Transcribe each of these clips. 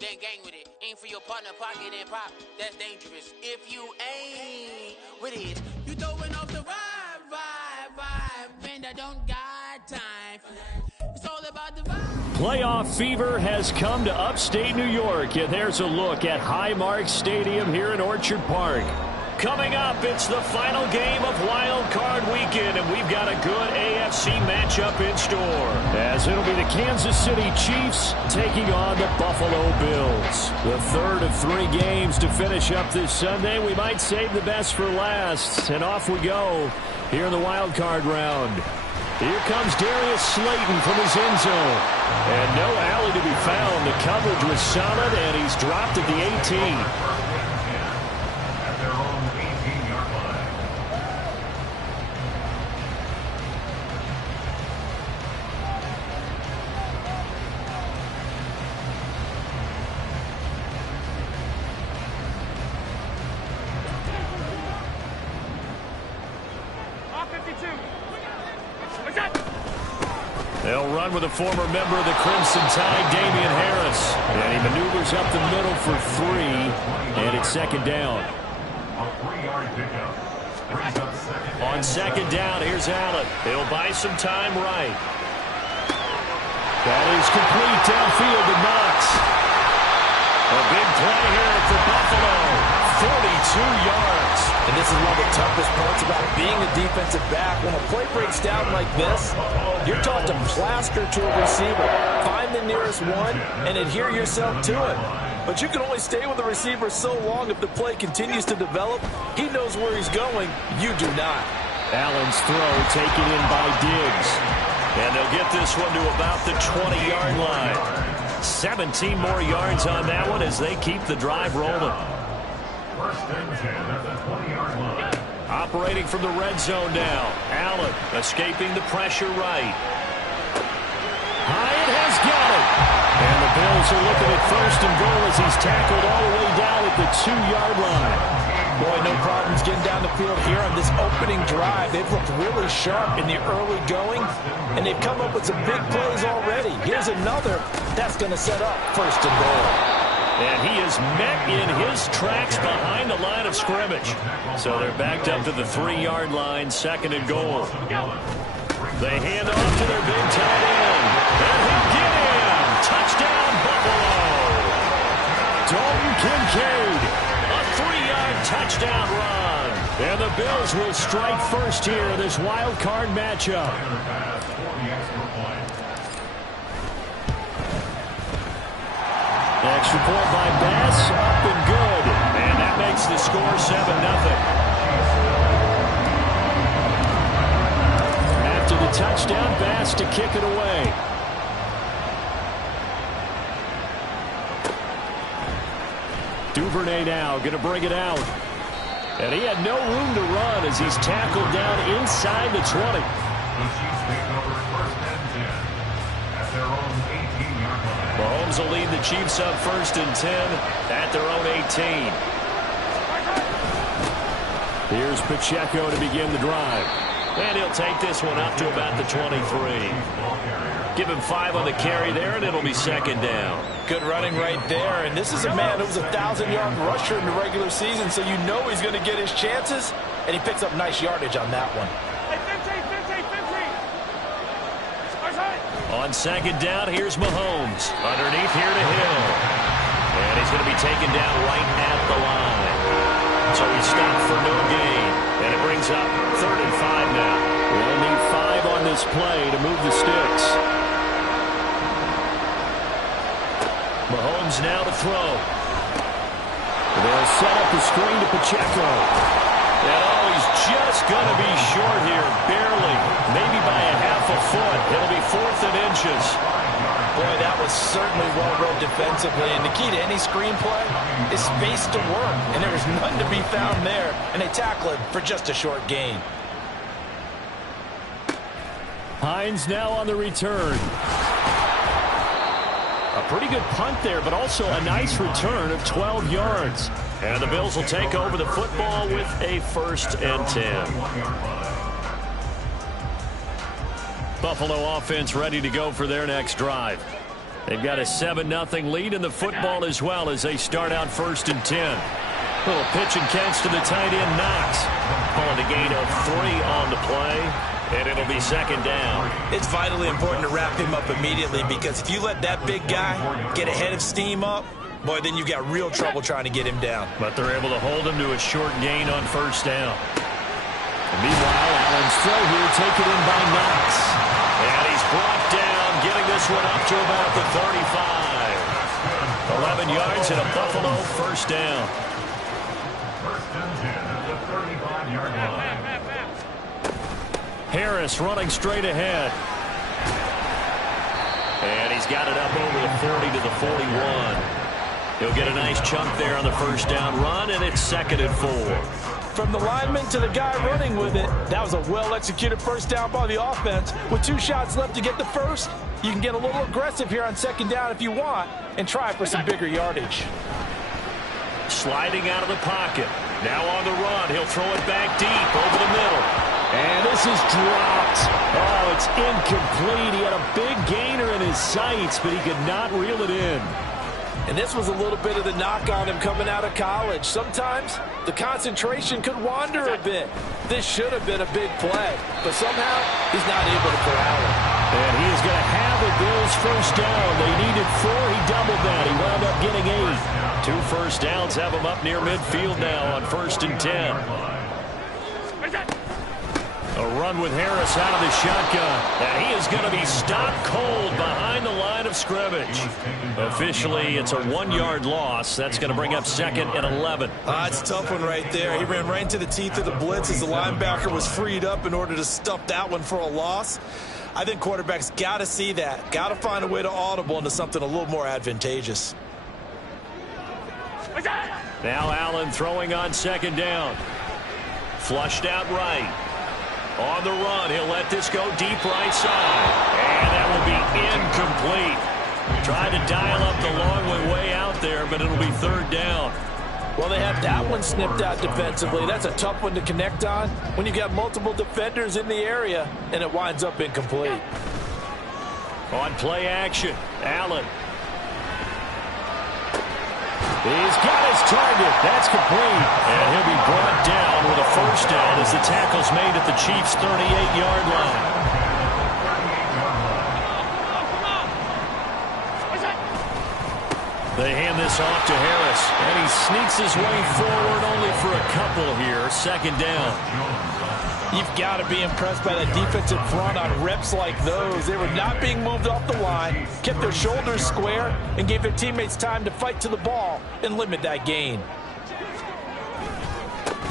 then gang with it. Aim for your partner, pocket and pop. That's dangerous. If you ain't with it, you throwing off the vibe. Man, I don't got time for that. It's all about the vibe. Playoff fever has come to upstate New York, and there's a look at Highmark Stadium here in Orchard Park. Coming up, it's the final game of Wild Card Weekend, and we've got a good AFC matchup in store, as it'll be the Kansas City Chiefs taking on the Buffalo Bills. The third of 3 games to finish up this Sunday. We might save the best for last, and off we go here in the Wild Card round. Here comes Darius Slayton from his end zone. And no alley to be found. The coverage was solid, and he's dropped at the 18. They'll run with a former member of the Crimson Tide, Damian Harris. And he maneuvers up the middle for 3, and it's second down. On second down, here's Allen. He'll buy some time right. That is complete downfield to Knox. A big play here for Buffalo. 42 yards. And this is one of the toughest parts about being a defensive back. When a play breaks down like this, you're taught to plaster to a receiver. Find the nearest one and adhere yourself to it. But you can only stay with the receiver so long if the play continues to develop. He knows where he's going. You do not. Allen's throw taken in by Diggs. And they'll get this one to about the 20-yard line. 17 more yards on that one as they keep the drive rolling. Operating from the red zone now. Allen escaping the pressure right. Hyatt has got it. And the Bills are looking at first and goal as he's tackled all the way down at the 2-yard line. Boy, no problems getting down the field here on this opening drive. They've looked really sharp in the early going, and they've come up with some big plays already. Here's another that's going to set up first and goal. And he is met in his tracks behind the line of scrimmage. So they're backed up to the 3-yard line, second and goal. They hand off to their big tight end. And he'll get in. Touchdown, Buffalo. Dalton Kincaid. A 3-yard touchdown run. And the Bills will strike first here in this wild card matchup. Extra point by Bass, up and good. And that makes the score 7-0. After the touchdown, Bass to kick it away. Duvernay now going to bring it out. And he had no room to run as he's tackled down inside the 20. Mahomes will lead the Chiefs up first and 10 at their own 18. Here's Pacheco to begin the drive. And he'll take this one up to about the 23. Give him 5 on the carry there, and it'll be second down. Good running right there. And this is a man who was a 1,000-yard rusher in the regular season, so you know he's going to get his chances. And he picks up nice yardage on that one. On second down, here's Mahomes. Underneath here to Hill. And he's going to be taken down right at the line. So he stopped for no gain. And it brings up 3rd and 5 now. We'll need 5 on this play to move the sticks. Mahomes now to throw. They'll set up the screen to Pacheco. And he's just going to be short here, barely, maybe by a half a foot. It'll be 4th and inches. Boy, that was certainly well-read defensively. And the key to any screenplay is space to work. And there was none to be found there. And they tackle it for just a short gain. Hines now on the return. A pretty good punt there, but also a nice return of 12 yards. And the Bills will take over the football with a 1st and 10. Buffalo offense ready to go for their next drive. They've got a 7-0 lead in the football as well as they start out 1st and 10. Little pitch and catch to the tight end, Knox. Calling a gain of 3 on the play, and it'll be 2nd down. It's vitally important to wrap him up immediately, because if you let that big guy get a head of steam up, boy, then you've got real trouble trying to get him down. But they're able to hold him to a short gain on 1st down. And meanwhile, Allen's throw here taken in by Knox. And he's brought down, getting this one up to about the 35. 11 yards and a Buffalo 1st down. 1st and 10 at the 35-yard line. Harris running straight ahead. And he's got it up over the 40 to the 41. He'll get a nice chunk there on the 1st down run, and it's 2nd and 4. From the lineman to the guy running with it, that was a well-executed 1st down by the offense. With 2 shots left to get the first, you can get a little aggressive here on 2nd down if you want and try for some bigger yardage. Sliding out of the pocket. Now on the run. He'll throw it back deep over the middle. And this is dropped. Oh, it's incomplete. He had a big gainer in his sights, but he could not reel it in. And this was a little bit of the knock on him coming out of college. Sometimes the concentration could wander a bit. This should have been a big play, but somehow he's not able to corral it. And he is going to have the Bills 1st down. They needed 4. He doubled that. He wound up getting 8. 2 1st downs have him up near midfield now on 1st and 10. A run with Harris out of the shotgun. And he is going to be stopped cold behind the line of scrimmage. Officially, it's a 1-yard loss. That's going to bring up 2nd and 11. It's a tough one right there. He ran right into the teeth of the blitz as the linebacker was freed up in order to stuff that one for a loss. I think quarterbacks got to see that. Got to find a way to audible into something a little more advantageous. Now Allen throwing on 2nd down. Flushed out right. On the run, he'll let this go deep right side. And that will be incomplete. Tried to dial up the long way out there, but it'll be 3rd down. Well, they have that one snipped out defensively. That's a tough one to connect on when you've got multiple defenders in the area, and it winds up incomplete. On play action, Allen. He's got his target. That's complete. And he'll be brought down with a 1st down as the tackle's made at the Chiefs' 38-yard line. They hand this off to Harris, and he sneaks his way forward only for a couple here. 2nd down. You've got to be impressed by that defensive front on reps like those. They were not being moved off the line, kept their shoulders square, and gave their teammates time to fight to the ball and limit that gain.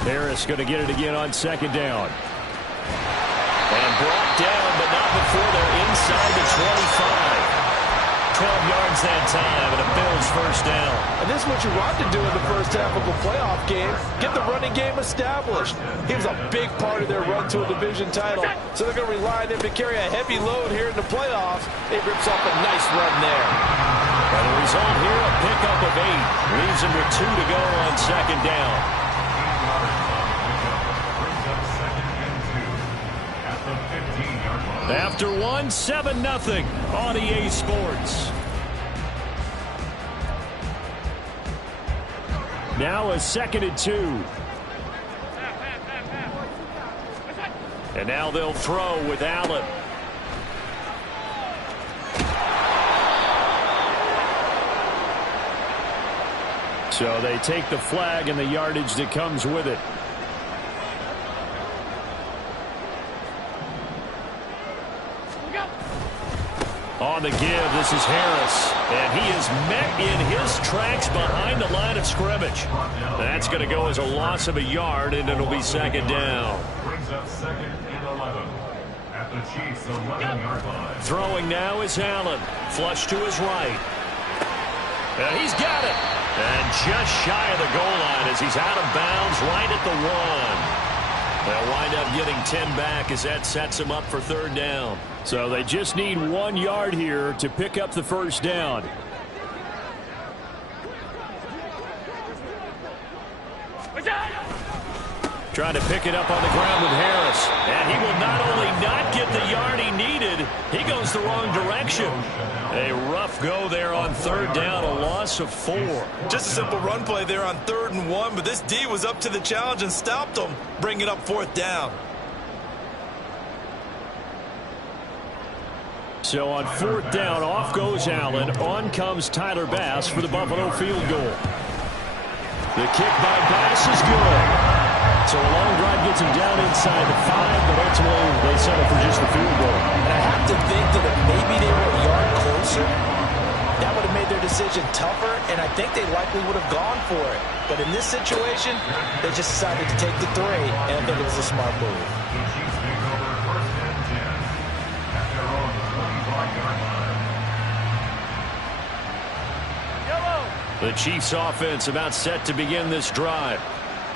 Harris going to get it again on 2nd down. And brought down, but not before they're inside the 25. 12 yards that time, and a Bills 1st down. And this is what you want to do in the first half of a playoff game. Get the running game established. He was a big part of their run to a division title, so they're going to rely on him to carry a heavy load here in the playoffs. It rips off a nice run there. And the result here, a pickup of 8. Leaves him with 2 to go on 2nd down. After 7-0 on EA Sports. Now a 2nd and 2. And now they'll throw with Allen. So they take the flag and the yardage that comes with it. On the give, this is Harris. And he is met in his tracks behind the line of scrimmage. That's going to go as a loss of a yard, and it'll be 2nd down. Brings up 2nd and 11 at the Chiefs' 11-yard line. Throwing now is Allen. Flush to his right. And he's got it. And just shy of the goal line as he's out of bounds right at the 1. They'll wind up getting 10 back as that sets him up for 3rd down. So they just need 1 yard here to pick up the 1st down. Trying to pick it up on the ground with Harris. And he will not only not get the yard he needs, needed. He goes the wrong direction. A rough go there on third down, a loss of 4. Just a simple run play there on 3rd and 1, but this D was up to the challenge and stopped him, bringing up 4th down. So on 4th down, off goes Allen. On comes Tyler Bass for the Buffalo field goal. The kick by Bass is good. So a long drive gets him down inside the 5, but ultimately they settle for just the field goal. And I have to think that if maybe they were a yard closer, that would have made their decision tougher, and I think they likely would have gone for it. But in this situation, they just decided to take the 3, and I think it was a smart move. The Chiefs take over 1st and 10 at their own 25-yard line. The Chiefs offense about set to begin this drive.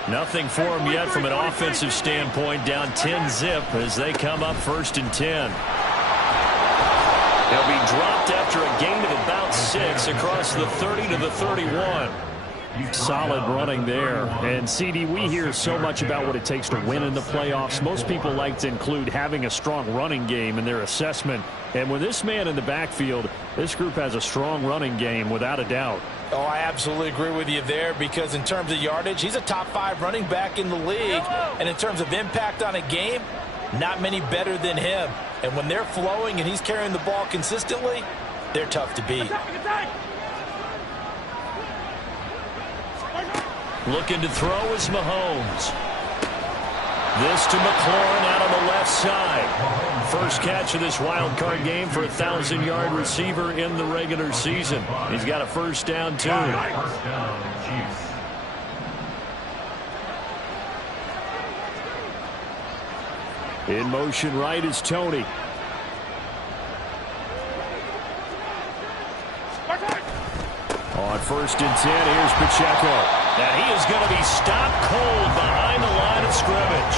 Nothing for them yet from an offensive standpoint, down 10-zip as they come up 1st and 10. They'll be dropped after a gain of about 6 across the 30 to the 31. Solid running there. And, CD, we hear so much about what it takes to win in the playoffs. Most people like to include having a strong running game in their assessment. And with this man in the backfield, this group has a strong running game without a doubt. Oh, I absolutely agree with you there because in terms of yardage, he's a top 5 running back in the league. And in terms of impact on a game, not many better than him. And when they're flowing and he's carrying the ball consistently, they're tough to beat. Looking to throw is Mahomes. This to McLaurin out on the left side. First catch of this wild card game for a 1,000-yard receiver in the regular season. He's got a 1st down, too. 1st down, Chiefs. In motion right is Tony. On 1st and 10, here's Pacheco. And he is going to be stopped cold behind the line of scrimmage.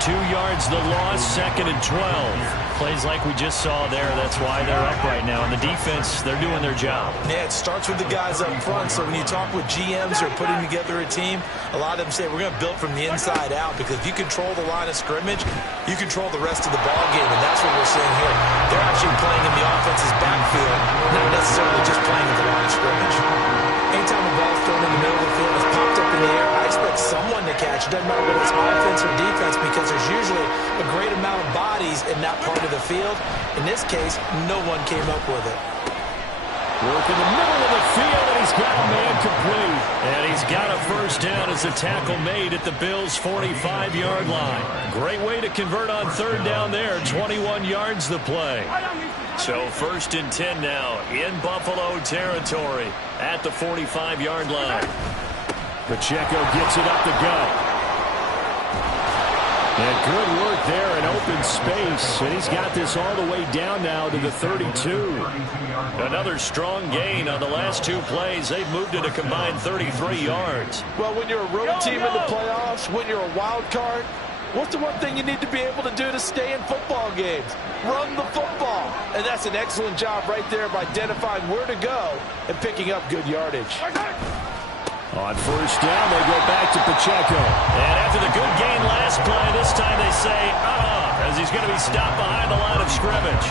2 yards the loss, 2nd and 12. Plays like we just saw there. That's why they're up right now. And the defense, they're doing their job. Yeah, it starts with the guys up front. So when you talk with GMs who are putting together a team, a lot of them say we're going to build from the inside out because if you control the line of scrimmage, you control the rest of the ball game, and that's what we're seeing here. They're actually playing in the offense's backfield, not necessarily just playing at the line of scrimmage. Anytime the ball's thrown in the middle of the field, it's popped up in the air, I expect someone to catch. It doesn't matter whether it's offense or defense because there's usually a great amount of bodies in that part of the field. In this case, no one came up with it. Work in the middle of the field, and he's got a man complete. And he's got a 1st down as the tackle made at the Bills' 45-yard line. Great way to convert on 3rd down there. 21 yards the play. So 1st and 10 now in Buffalo territory at the 45-yard line. Pacheco gets it up the gut. And good work there in open space. And he's got this all the way down now to the 32. Another strong gain on the last 2 plays. They've moved it a combined 33 yards. Well, when you're a road team in the playoffs, when you're a wild card, what's the one thing you need to be able to do to stay in football games? Run the football. And that's an excellent job right there of identifying where to go and picking up good yardage. On 1st down, they go back to Pacheco. And after the good gain last play, this time they say, as he's going to be stopped behind the line of scrimmage.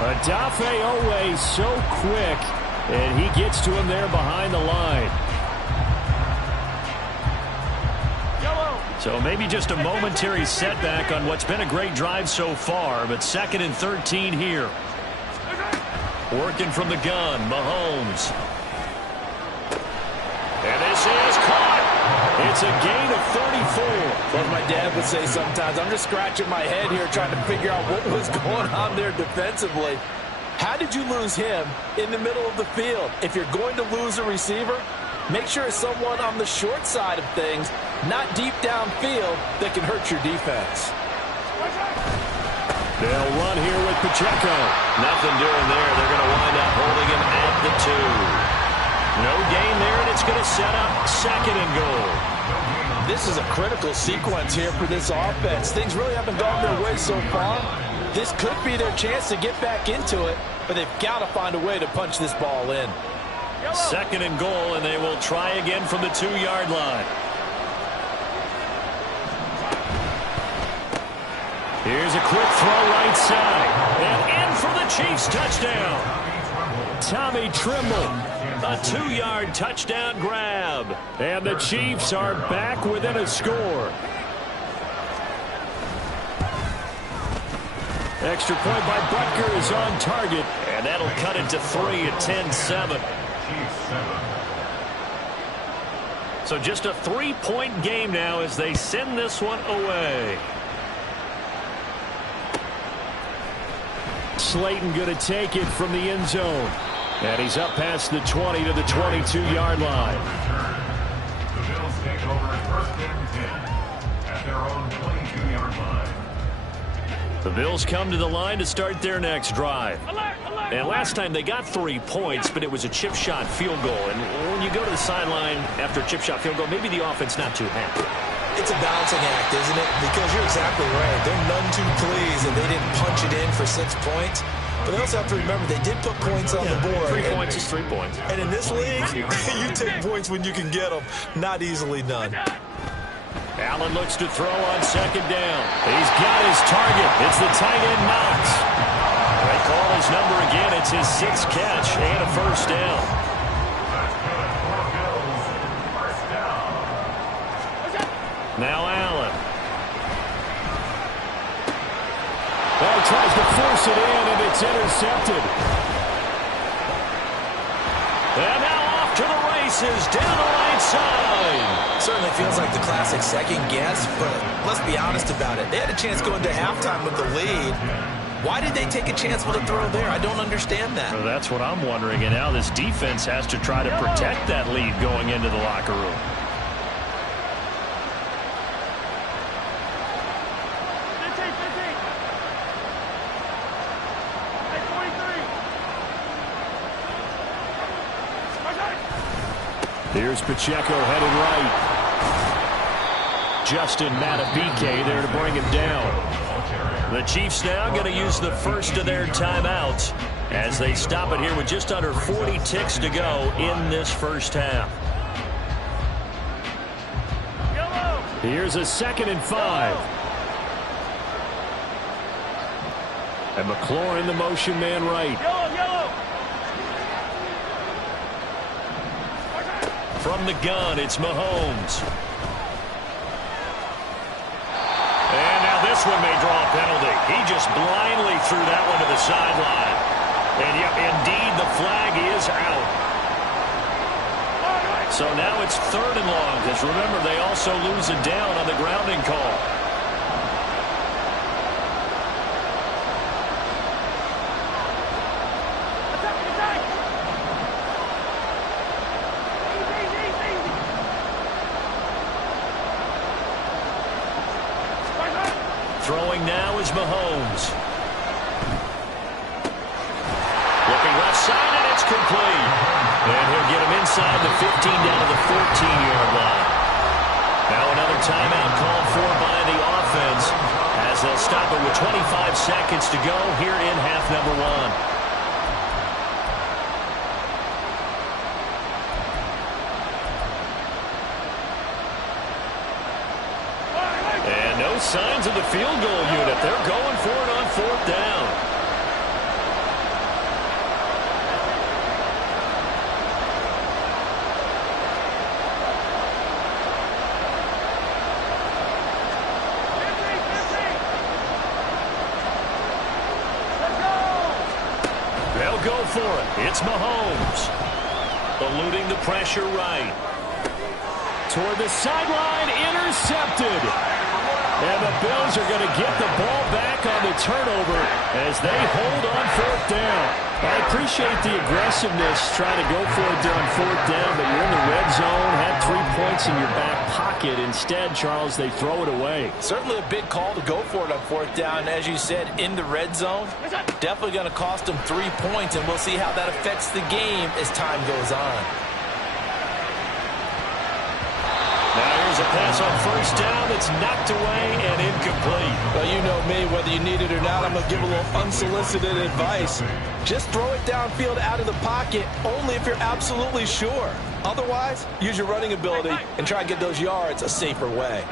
Adafe Owe so quick, and he gets to him there behind the line. So maybe just a momentary setback on what's been a great drive so far, but 2nd and 13 here. Working from the gun, Mahomes. And this is caught. It's a gain of 34. Well, as my dad would say sometimes, I'm just scratching my head here trying to figure out what was going on there defensively. How did you lose him in the middle of the field? If you're going to lose a receiver, make sure it's someone on the short side of things, not deep downfield, that can hurt your defense. They'll run here with Pacheco. Nothing doing there. They're going to wind up holding him at the 2. No gain there, and it's going to set up 2nd and goal. This is a critical sequence here for this offense. Things really haven't gone their way so far. This could be their chance to get back into it, but they've got to find a way to punch this ball in. 2nd and goal, and they will try again from the 2-yard line. Here's a quick throw right side. And in for the Chiefs touchdown. Tommy Trimble, a 2-yard touchdown grab. And the Chiefs are back within a score. Extra point by Butker is on target. And that'll cut it to 3 at 10-7. So just a 3-point game now as they send this one away. Slayton going to take it from the end zone. And he's up past the 20 to the 22-yard line. The Bills take over first and 10 at their own 22-yard line. The Bills come to the line to start their next drive. And last time they got 3 points, but it was a chip shot field goal. And when you go to the sideline after a chip shot field goal, maybe the offense not too happy. It's a balancing act, isn't it? Because you're exactly right. They're none too pleased that they didn't punch it in for 6 points. But they also have to remember they did put points on the board. 3 points is 3 points. And in this league, you take points when you can get them. Not easily done. Allen looks to throw on second down. He's got his target. It's the tight end Knox. They call his number again. It's his 6th catch and a first down. Now Allen. Well, tries to force it in, and it's intercepted. And now off to the races, down the right side. Certainly feels like the classic second guess, but let's be honest about it. They had a chance going to halftime with the lead. Why did they take a chance with a throw there? I don't understand that. Well, that's what I'm wondering, and now this defense has to try to protect that lead going into the locker room. Here's Pacheco headed right. Justin Matabike there to bring him down. The Chiefs now going to use the first of their timeouts as they stop it here with just under 40 ticks to go in this first half. Here's a 2nd and 5. And McLaurin, the motion man right. From the gun, it's Mahomes. And now this one may draw a penalty. He just blindly threw that one to the sideline. And yep, indeed, the flag is out. So now it's 3rd and long, because remember, they also lose it down on the grounding call. Throwing now is Mahomes. Looking left side, and it's complete. And he'll get him inside the 15 down to the 14-yard line. Now another timeout called for by the offense as they'll stop it with 25 seconds to go here in half number 1. Signs of the field goal unit. They're going for it on 4th down. They'll go for it. It's Mahomes. Eluding the pressure right. Toward the sideline, intercepted. And the Bills are going to get the ball back on the turnover as they hold on 4th down. I appreciate the aggressiveness trying to go for it there on 4th down, but you're in the red zone, had 3 points in your back pocket. Instead, Charles, they throw it away. Certainly a big call to go for it on 4th down. As you said, in the red zone, definitely going to cost them 3 points, and we'll see how that affects the game as time goes on. Now here's a pass on 1st down that's knocked away and incomplete. Well, you know me, whether you need it or not, I'm going to give a little unsolicited advice. Just throw it downfield out of the pocket only if you're absolutely sure. Otherwise, use your running ability and try and get those yards a safer way.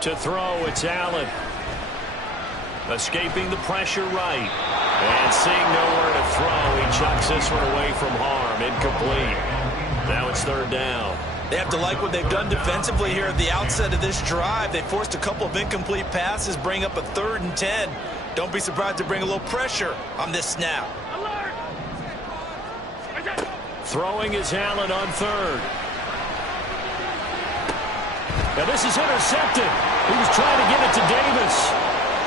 To throw, it's Allen. Escaping the pressure right. And seeing nowhere to throw, he chucks this one away from harm. Incomplete. Now it's third down. They have to like what they've done defensively here at the outset of this drive. They forced a couple of incomplete passes, bring up a 3rd and 10. Don't be surprised to bring a little pressure on this snap. Throwing is Allen on 3rd. Now this is intercepted. He was trying to get it to Davis.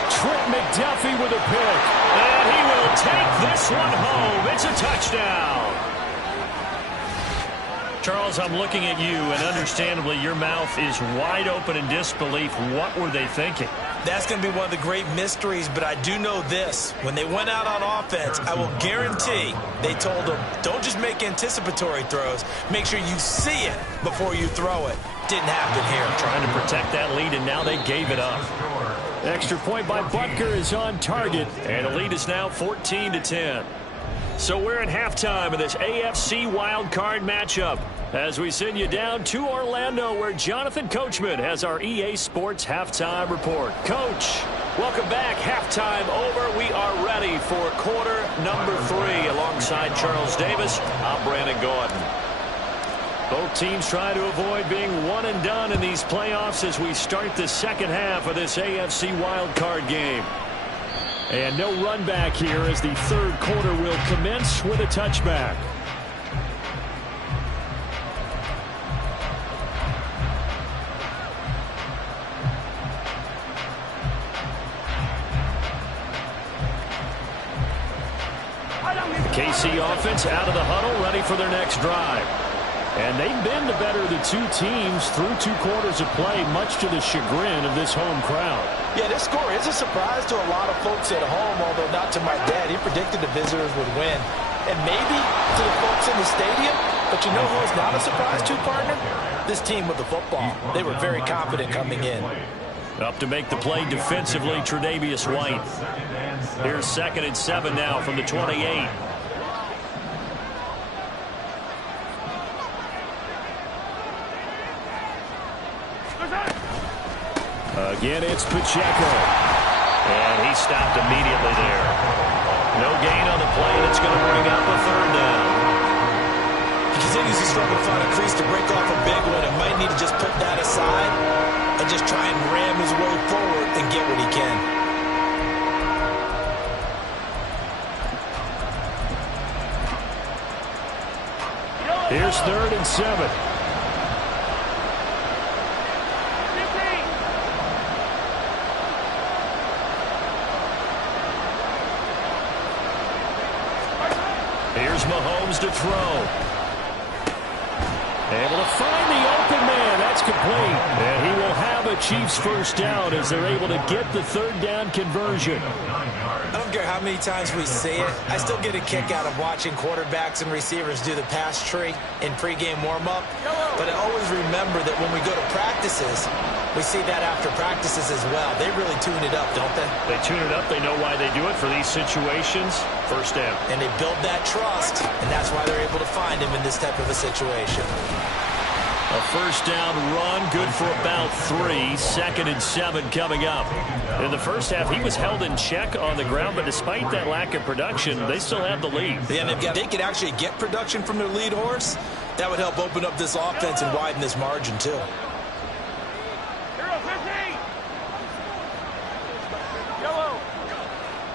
Trent McDuffie with a pick. And he will take this one home. It's a touchdown. Charles, I'm looking at you, and understandably your mouth is wide open in disbelief. What were they thinking? That's going to be one of the great mysteries, but I do know this. When they went out on offense, I will guarantee they told them, don't just make anticipatory throws. Make sure you see it before you throw it. Didn't happen here. Trying to protect that lead, and now they gave it up. Extra point by Butker is on target, and the lead is now 14-10. So we're at halftime of this AFC wildcard matchup as we send you down to Orlando, where Jonathan Coachman has our EA Sports halftime report. Coach, welcome back. Halftime over. We are ready for quarter number 3. Alongside Charles Davis, I'm Brandon Gordon. Both teams try to avoid being one and done in these playoffs as we start the second half of this AFC wildcard game. And no run back here as the third quarter will commence with a touchback. The KC offense out of the huddle, ready for their next drive. And they've been the better of the two teams through 2 quarters of play, much to the chagrin of this home crowd. Yeah, this score is a surprise to a lot of folks at home, although not to my dad. He predicted the visitors would win. And maybe to the folks in the stadium, but you know who is not a surprise to, partner? This team with the football. They were very confident coming in. Up to make the play defensively, Tre'Davious White. Here's 2nd and 7 now from the 28. Again, it's Pacheco. And he stopped immediately there. No gain on the play. That's going to bring up a 3rd down. He continues to struggle to find a crease to break off a big one, and might need to just put that aside and just try and ram his way forward and get what he can. Here's 3rd and 7. Here's Mahomes to throw. Able to find the open man. That's complete. And he will have a Chiefs first down as they're able to get the 3rd down conversion. I don't care how many times we see it. I still get a kick out of watching quarterbacks and receivers do the pass tree in pregame warm-up. But I always remember that when we go to practices, we see that after practices as well. They really tune it up, don't they? They tune it up. They know why they do it for these situations. First down. And they build that trust, and that's why they're able to find him in this type of a situation. A first down run, good for about 3. 2nd and 7 coming up. In the first half, he was held in check on the ground, but despite that lack of production, they still have the lead. Yeah, and if they could actually get production from their lead horse, that would help open up this offense and widen this margin, too.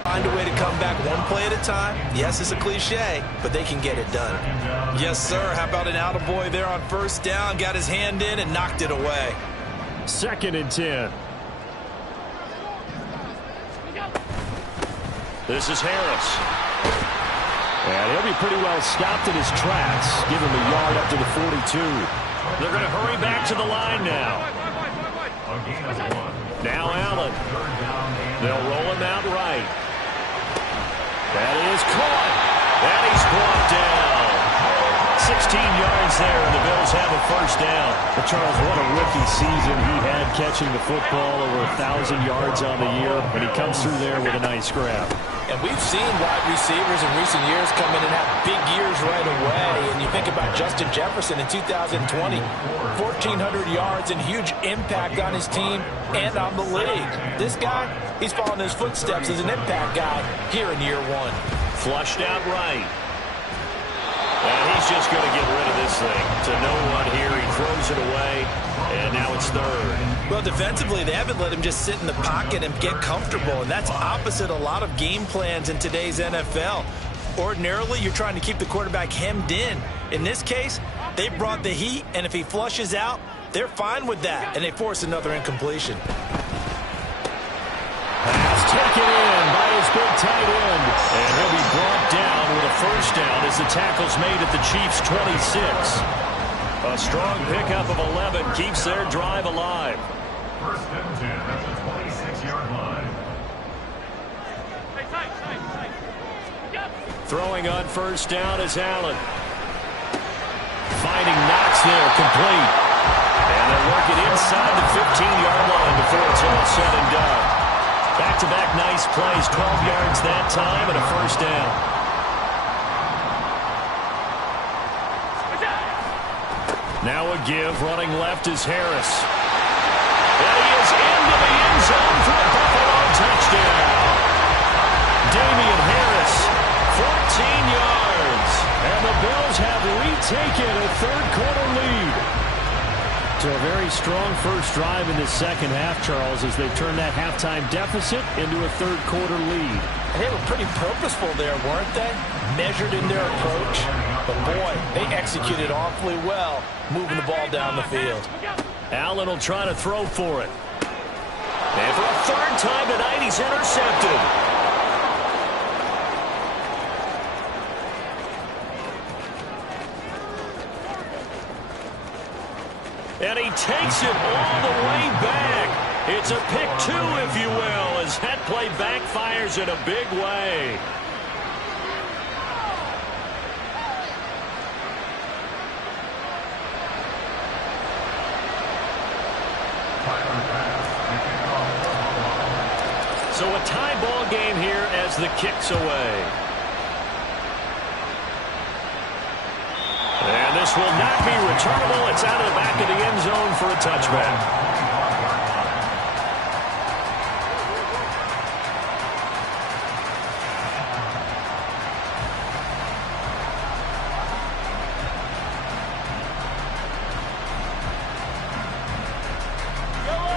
Find a way to come back one play at a time. Yes, it's a cliche, but they can get it done. Yes, sir. How about an attaboy there on first down? Got his hand in and knocked it away. 2nd and 10. This is Harris. And he'll be pretty well stopped in his tracks. Give him a yard up to the 42. They're going to hurry back to the line now. Now Allen. They'll roll him out right. That is caught. And he's brought down. 16 yards there, and the Bills have a first down. But Charles, what a rookie season he had catching the football, over 1,000 yards on the year, and he comes through there with a nice grab. And we've seen wide receivers in recent years come in and have big years right away. And you think about Justin Jefferson in 2020, 1,400 yards and huge impact on his team and on the league. This guy, he's following his footsteps as an impact guy here in year one. Flushed out right. And he's just going to get rid of this thing. To no one here. He throws it away. And now it's third. Well, defensively, they haven't let him just sit in the pocket and get comfortable. And that's opposite a lot of game plans in today's NFL. Ordinarily, you're trying to keep the quarterback hemmed in. In this case, they brought the heat. And if he flushes out, they're fine with that. And they force another incompletion. Pass taken in by his big tight end. And he'll be brought down with a first down as the tackle's made at the Chiefs' 26. A strong pickup of 11 keeps their drive alive. First and 10 at the 26-yard line. Throwing on first down is Allen. Finding Knox there, complete. And they'll work it inside the 15-yard line before it's all said and done. Back-to-back nice plays, 12 yards that time and a first down. Now a give, running left is Harris. And he is into the end zone for a Buffalo touchdown. Damian Harris, 14 yards. And the Bills have retaken a third-quarter lead. So a very strong first drive in the second half, Charles, as they've turned that halftime deficit into a third-quarter lead. They were pretty purposeful there, weren't they? Measured in their approach. But, boy, they executed awfully well, moving the ball down the field. Allen will try to throw for it. And for a third time tonight, he's intercepted. And he takes it all the way back. It's a pick two, if you will, as that play backfires in a big way. So a tie ball game here as the kick's away. And this will not be returnable. It's out of the back of the end zone for a touchback.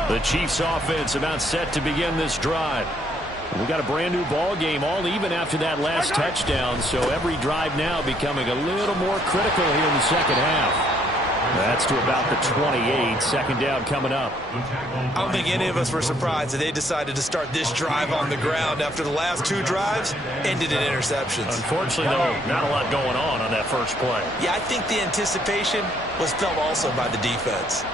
The Chiefs offense about set to begin this drive. We got a brand new ball game, all even after that last touchdown, so every drive now becoming a little more critical here in the second half. That's to about the 28. Second down coming up. I don't think any of us were surprised that they decided to start this drive on the ground after the last two drives ended in interceptions. Unfortunately, though, not a lot going on that first play. Yeah, I think the anticipation was felt also by the defense.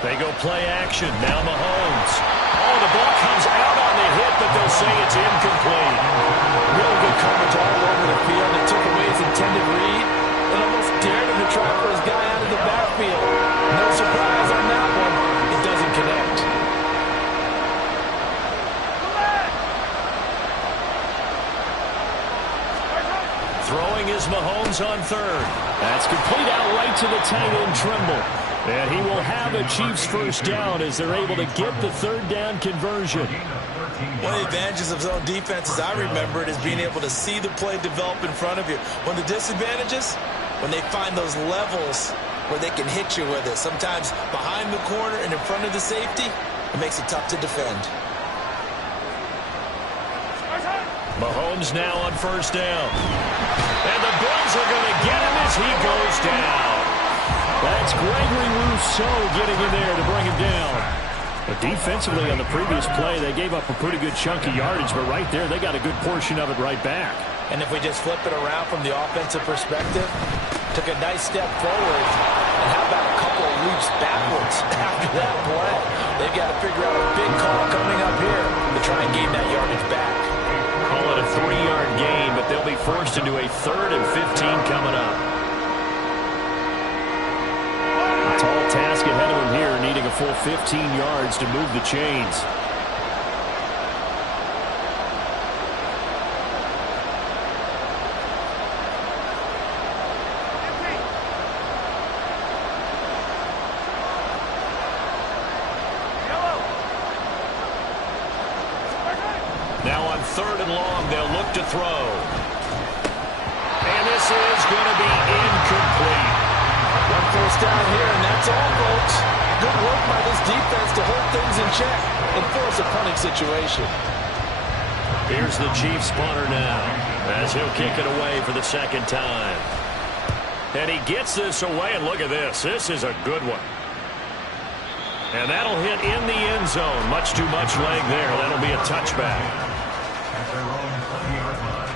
They go play action. Now Mahomes. Oh, the ball comes out on the hit, but they'll say it's incomplete. Really good coverage all over the field. It took away his intended read and almost dared him to try for his guy out of the backfield. No surprise on that one. It doesn't connect. Throwing is Mahomes on third. That's complete out right to the tight end, Trimble. And he will have a Chiefs first down as they're able to get the third down conversion. One of the advantages of zone defense, as I remember it, is being able to see the play develop in front of you. One of the disadvantages, when they find those levels where they can hit you with it. Sometimes behind the corner and in front of the safety, it makes it tough to defend. Mahomes now on first down. And the Bills are going to get him as he goes down. That's Gregory Rousseau getting in there to bring him down. But defensively on the previous play, they gave up a pretty good chunk of yardage, but right there, they got a good portion of it right back. And if we just flip it around from the offensive perspective, took a nice step forward, and how about a couple of leaps backwards after that play? They've got to figure out a big call coming up here to try and gain that yardage back. Call it a 3-yard gain, but they'll be forced into a 3rd and 15 coming up. Tall task ahead of him here, needing a full 15 yards to move the chains. 3rd and long. They'll look to throw. And this is going to be incomplete. 1 first down here, and that's all, folks. Good work by this defense to hold things in check and force a punting situation. Here's the Chiefs punter now as he'll kick it away for the 2nd time. And he gets this away, and look at this. This is a good one. And that'll hit in the end zone. Much too much leg there. That'll be a touchback. At their own 20-yard line.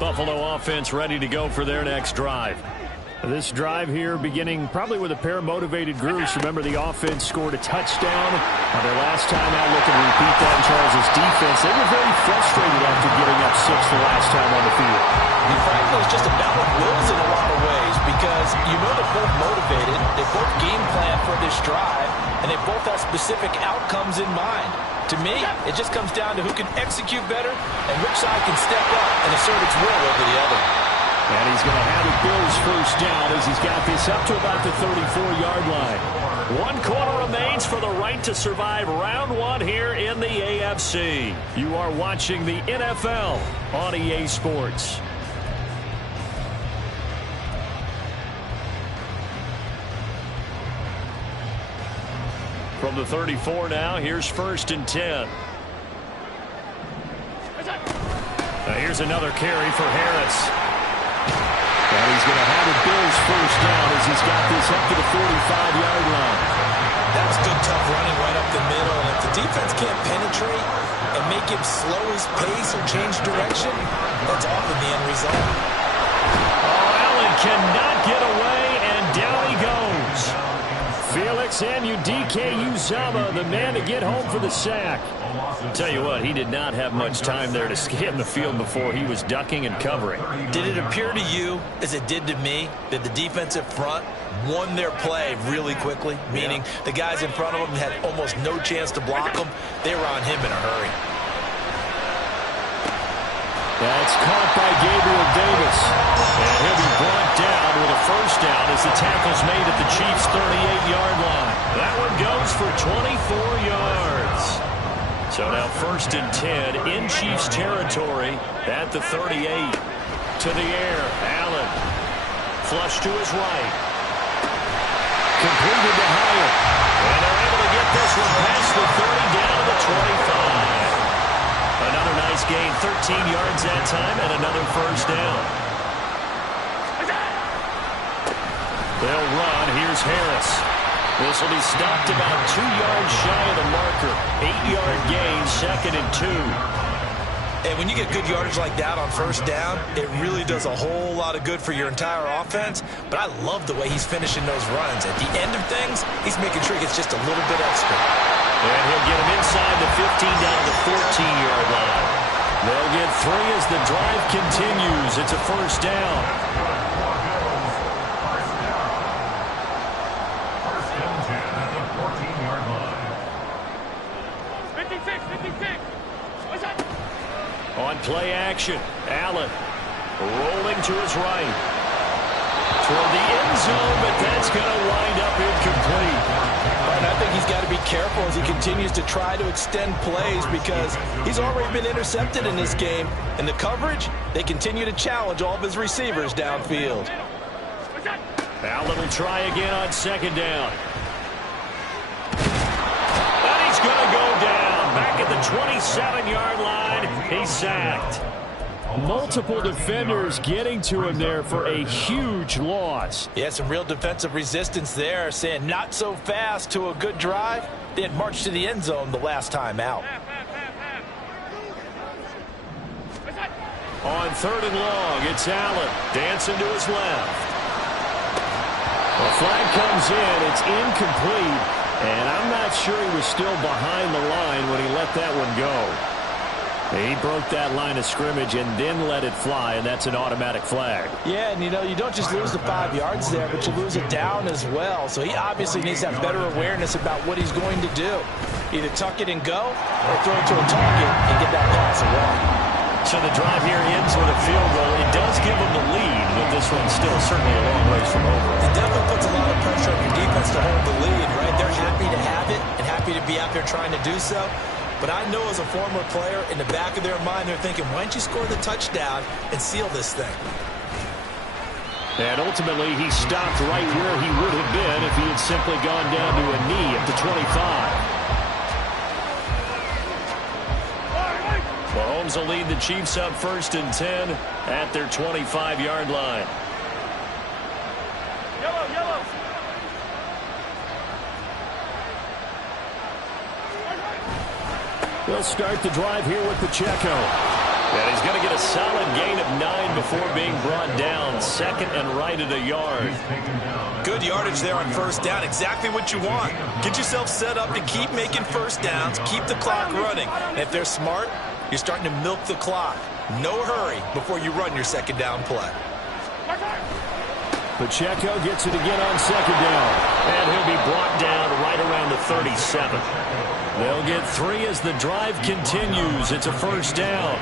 Buffalo offense ready to go for their next drive. This drive here beginning probably with a pair of motivated groups. Remember, the offense scored a touchdown on their last time out. Looking to repeat that in Charles' defense. They were very frustrated after giving up 6 the last time on the field. And frankly, it's just a battle of wills in a lot of ways because you know they're both motivated. They both game plan for this drive, and they both have specific outcomes in mind. To me, it just comes down to who can execute better and which side can step up and assert its will over the other. And he's going to have the Bills first down as he's got this up to about the 34-yard line. 1 quarter remains for the right to survive round 1 here in the AFC. You are watching the NFL on EA Sports. From the 34 now, here's 1st and 10. Now here's another carry for Harris. And he's going to have the Bills first down as he's got this up to the 45-yard line. That was good, tough running right up the middle. And if the defense can't penetrate and make him slow his pace or change direction, that's often the end result. Oh, Allen cannot get away, and down he goes. Felix Anudike-Uzomah, the man to get home for the sack. Tell you what, he did not have much time there to scan the field before he was ducking and covering. Did it appear to you, as it did to me, that the defensive front won their play really quickly? Meaning the guys in front of them had almost no chance to block him. They were on him in a hurry. That's caught by Gabriel Davis. And he'll be brought down with a first down as the tackle's made at the Chiefs' 38-yard line. That one goes for 24 yards. So now 1st and 10 in Chiefs territory at the 38. To the air, Allen. Flush to his right. Completed to Hyatt. And they're able to get this one past the 30 down to the 25. Another nice gain, 13 yards that time, and another first down. They'll run. Here's Harris. This will be stopped about 2 yards shy of the marker. 8-yard gain, 2nd and 2. And when you get good yardage like that on first down, it really does a whole lot of good for your entire offense. But I love the way he's finishing those runs. At the end of things, he's making sure he gets just a little bit extra. And he'll get him inside the 15 down to the 14-yard line. They'll get 3 as the drive continues. It's a first down. On play action, Allen rolling to his right. Toward the end zone, but that's going to wind up incomplete. And I think he's got to be careful as he continues to try to extend plays because he's already been intercepted in this game. And the coverage, they continue to challenge all of his receivers downfield. Allen will try again on 2nd down. And he's going to go down. Back at the 27-yard line, he's sacked. Multiple defenders getting to him there for a huge loss. Yeah, some real defensive resistance there, saying not so fast to a good drive. They had marched to the end zone the last time out. On 3rd and long, it's Allen dancing to his left. The flag comes in. It's incomplete. And I'm not sure he was still behind the line when he let that one go. He broke that line of scrimmage and then let it fly, and that's an automatic flag. Yeah, and you don't just lose the 5 yards there, but you lose it down as well. So he obviously needs to have better awareness about what he's going to do. Either tuck it and go or throw it to a target and get that pass away. So the drive here ends with a field goal. It does give them the lead, but this one's still certainly a long ways from over. It definitely puts a lot of pressure on your defense to hold the lead, right? They're happy to have it and happy to be out there trying to do so. But I know as a former player, in the back of their mind, they're thinking, why don't you score the touchdown and seal this thing? And ultimately, he stopped right where he would have been if he had simply gone down to a knee at the 25. Mahomes will lead the Chiefs up 1st and 10 at their 25-yard line. Yellow. They'll start the drive here with Pacheco. And he's going to get a solid gain of 9 before being brought down. 2nd and right at a yard. Good yardage there on 1st down. Exactly what you want. Get yourself set up to keep making 1st downs. Keep the clock running. And if they're smart, you're starting to milk the clock. No hurry before you run your 2nd down play. Pacheco gets it again on 2nd down. And he'll be brought down right around the 37. They'll get 3 as the drive continues. It's a 1st down.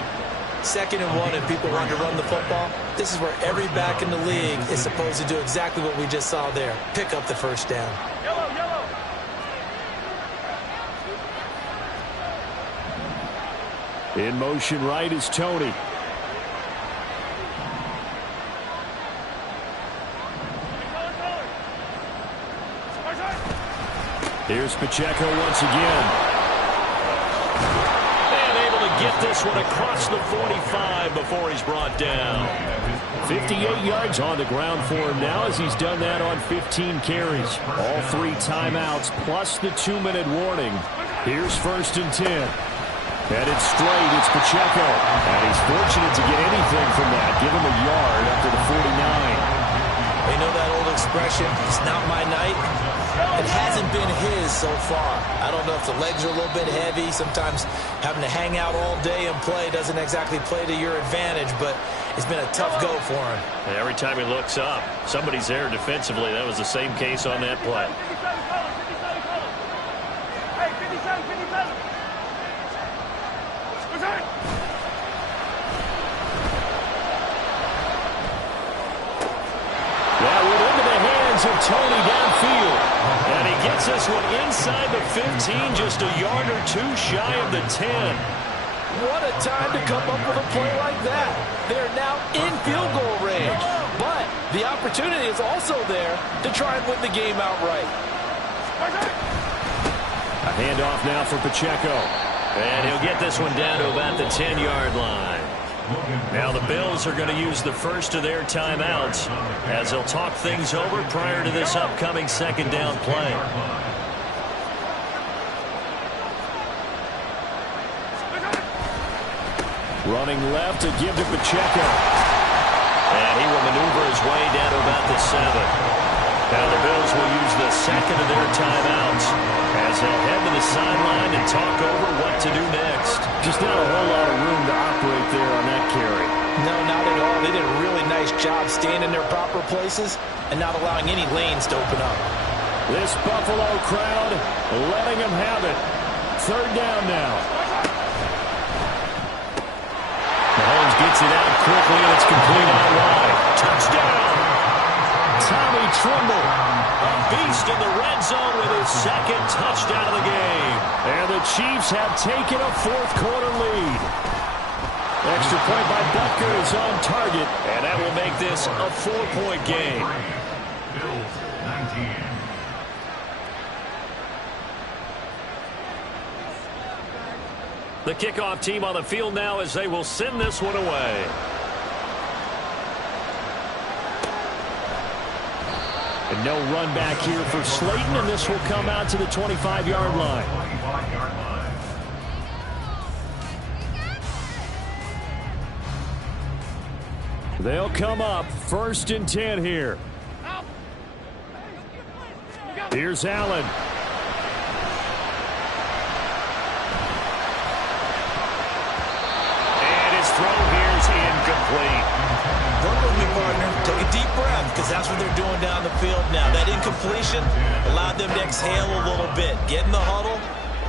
2nd and 1 and people want to run the football. This is where every back in the league is supposed to do exactly what we just saw there. Pick up the 1st down. Yellow. In motion right is Tony. Here's Pacheco once again. And able to get this one across the 45 before he's brought down. 58 yards on the ground for him now as he's done that on 15 carries. All 3 timeouts plus the 2-minute warning. Here's 1st and 10. Headed straight, it's Pacheco. And he's fortunate to get anything from that. Give him a yard up to the 49. You know that old expression, it's not my night? It hasn't been his so far. I don't know if the legs are a little bit heavy. Sometimes having to hang out all day and play doesn't exactly play to your advantage, but it's been a tough go for him. And every time he looks up, somebody's there defensively. That was the same case on that play. Of Tony downfield. And he gets this one inside the 15, just a yard or 2 shy of the 10. What a time to come up with a play like that. They're now in field goal range. But the opportunity is also there to try and win the game outright. A handoff now for Pacheco. And he'll get this one down to about the 10-yard line. Now the Bills are going to use the first of their timeouts as they'll talk things over prior to this upcoming 2nd down play. Running left to give to Pacheco. And he will maneuver his way down to about the 7. Now the Bills will use the 2nd of their timeouts as they'll head to the sideline and talk over what to do next. Just not a whole lot of room to operate there on that carry. No, not at all. They did a really nice job staying in their proper places and not allowing any lanes to open up. This Buffalo crowd letting them have it. 3rd down now. Mahomes gets it out quickly, and it's complete out wide. Touchdown! Tommy Tremble, a beast in the red zone with his 2nd touchdown of the game. And the Chiefs have taken a 4th quarter lead. Extra point by Butker is on target, and that will make this a 4-point game. Bills 19. The kickoff team on the field now as they will send this one away. And no run back here for Slayton, and this will come out to the 25-yard line. 25-yard line. They'll come up 1st and 10 here. Here's Allen. And his throw here's incomplete. Work with me, partner. Take a deep breath, because that's what they're doing down the field now. That incompletion allowed them to exhale a little bit. Get in the huddle,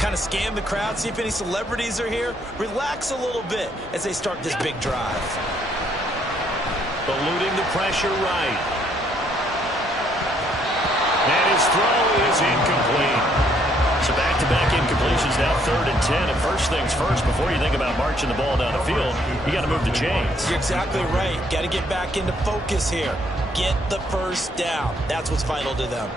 Kind of scan the crowd, see if any celebrities are here. Relax a little bit as they start this big drive. Eluding the pressure right. And his throw is incomplete. So back-to-back incompletions, now 3rd and 10. And first things first, before you think about marching the ball down the field, you got to move the chains. You're exactly right. Got to get back into focus here. Get the first down. That's what's vital to them.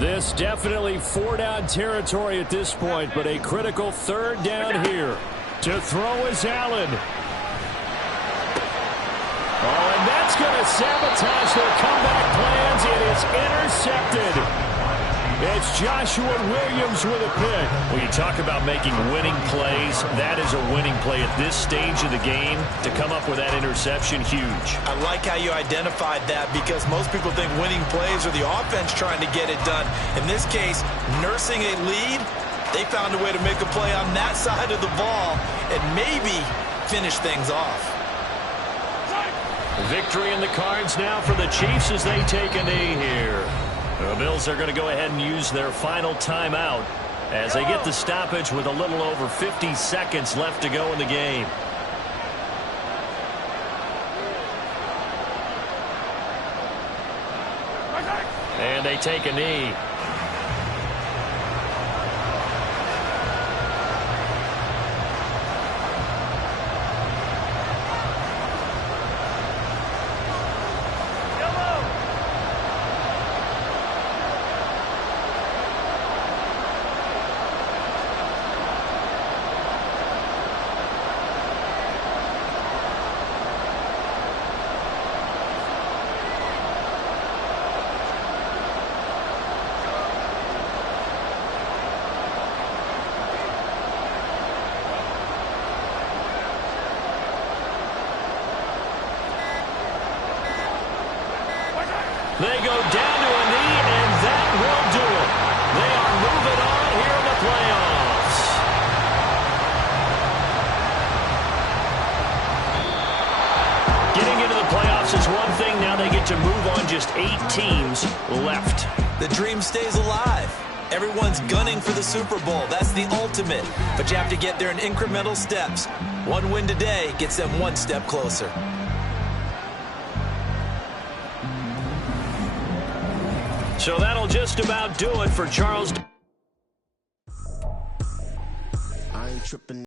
This definitely 4-down territory at this point, but a critical 3rd down here. To throw is Allen. Oh, and that's going to sabotage their comeback plans. It is intercepted. It's Joshua Williams with a pick. When you talk about making winning plays, that is a winning play at this stage of the game. To come up with that interception, huge. I like how you identified that because most people think winning plays are the offense trying to get it done. In this case, nursing a lead, they found a way to make a play on that side of the ball and maybe finish things off. Victory in the cards now for the Chiefs as they take a knee here. The Bills are going to go ahead and use their final timeout as they get the stoppage with a little over 50 seconds left to go in the game. And they take a knee. They go down to a knee, and that will do it. They are moving on here in the playoffs. Getting into the playoffs is one thing. Now they get to move on. Just 8 teams left. The dream stays alive. Everyone's gunning for the Super Bowl. That's the ultimate. But you have to get there in incremental steps. One win today gets them one step closer. So that'll just about do it for Charles. I ain't tripping.